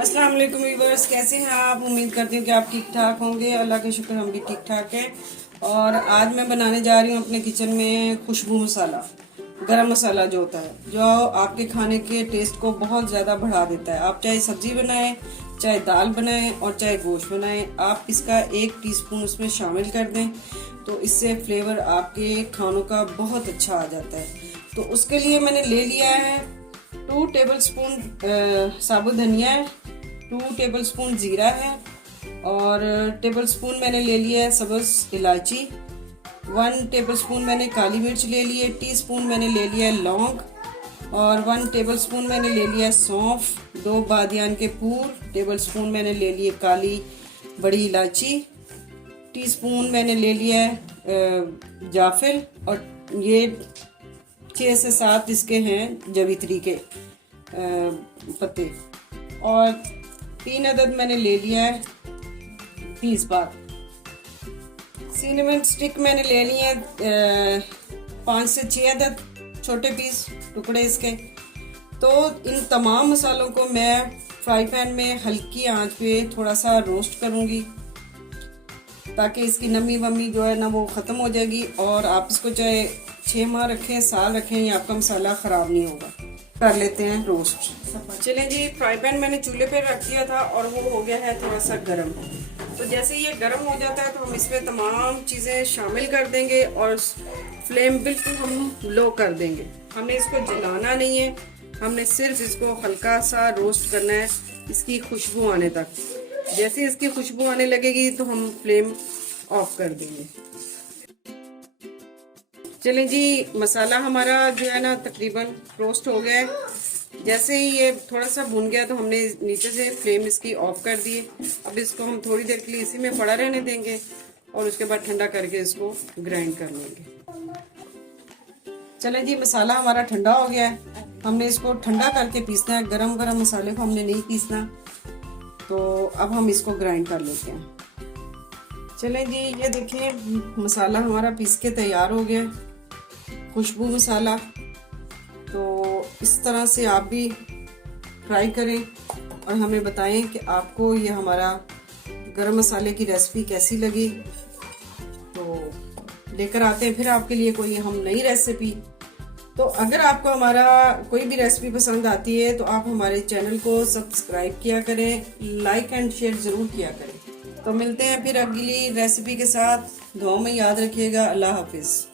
अस्सलाम वालेकुम व्यूअर्स, कैसे हैं आप। उम्मीद करती हूँ कि आप ठीक ठाक होंगे। अल्लाह के शुक्र हम भी ठीक ठाक हैं। और आज मैं बनाने जा रही हूँ अपने किचन में खुशबू मसाला, गरम मसाला जो होता है, जो आपके खाने के टेस्ट को बहुत ज़्यादा बढ़ा देता है। आप चाहे सब्जी बनाएं, चाहे दाल बनाएं और चाहे गोश्त बनाएं, आप इसका 1 टीस्पून उसमें शामिल कर दें तो इससे फ्लेवर आपके खानों का बहुत अच्छा आ जाता है। तो उसके लिए मैंने ले लिया है 2 टेबलस्पून साबुत धनिया है, 2 टेबलस्पून जीरा है और टेबलस्पून मैंने ले लिया है सब्ज़ इलायची, 1 टेबलस्पून मैंने काली मिर्च ले ली है, टीस्पून मैंने ले लिया है लौंग और 1 टेबलस्पून मैंने ले लिया है सौंफ, 2 बादियान के फूल, टेबलस्पून मैंने ले लिए काली बड़ी इलायची, टीस्पून मैंने ले लिया है जाफिल और ये 6 से 7 इसके हैं जवित्री के पत्ते और 3 अदद मैंने ले लिया है पीस बार। सिनेमन स्टिक मैंने ले लिए हैं 5 से 6 अदद छोटे पीस टुकड़े इसके। तो इन तमाम मसालों को मैं फ्राई पैन में हल्की आंच पे थोड़ा सा रोस्ट करूंगी ताकि इसकी नमी वमी जो है ना वो ख़त्म हो जाएगी और आप इसको चाहे 6 माह रखें, साल रखें, ये आपका मसाला ख़राब नहीं होगा। कर लेते हैं रोस्ट। चलें जी, फ्राई पैन मैंने चूल्हे पे रख दिया था और वो हो गया है थोड़ा सा गर्म। तो जैसे ये गर्म हो जाता है तो हम इसमें तमाम चीज़ें शामिल कर देंगे और फ्लेम बिल्कुल हम लो कर देंगे। हमने इसको जलाना नहीं है, हमने सिर्फ इसको हल्का सा रोस्ट करना है इसकी खुशबू आने तक। जैसे इसकी खुशबू आने लगेगी तो हम फ्लेम ऑफ कर देंगे। चलें जी, मसाला हमारा जो है ना तकरीबन रोस्ट हो गया है। जैसे ही ये थोड़ा सा भुन गया तो हमने नीचे से फ्लेम इसकी ऑफ कर दी है। अब इसको हम थोड़ी देर के लिए इसी में पड़ा रहने देंगे और उसके बाद ठंडा करके इसको ग्राइंड कर लेंगे। चलें जी, मसाला हमारा ठंडा हो गया है। हमने इसको ठंडा करके पीसना है, गरम गरम मसाले को हमने नहीं पीसना। तो अब हम इसको ग्राइंड कर लेते हैं। चलें जी, ये देखें मसाला हमारा पीस के तैयार हो गया, खुशबू मसाला। तो इस तरह से आप भी ट्राई करें और हमें बताएं कि आपको ये हमारा गरम मसाले की रेसिपी कैसी लगी। तो लेकर आते हैं फिर आपके लिए कोई हम नई रेसिपी। तो अगर आपको हमारा कोई भी रेसिपी पसंद आती है तो आप हमारे चैनल को सब्सक्राइब किया करें, लाइक एंड शेयर ज़रूर किया करें। तो मिलते हैं फिर अगली रेसिपी के साथ। दुआ में याद रखिएगा। अल्लाह हाफिज़।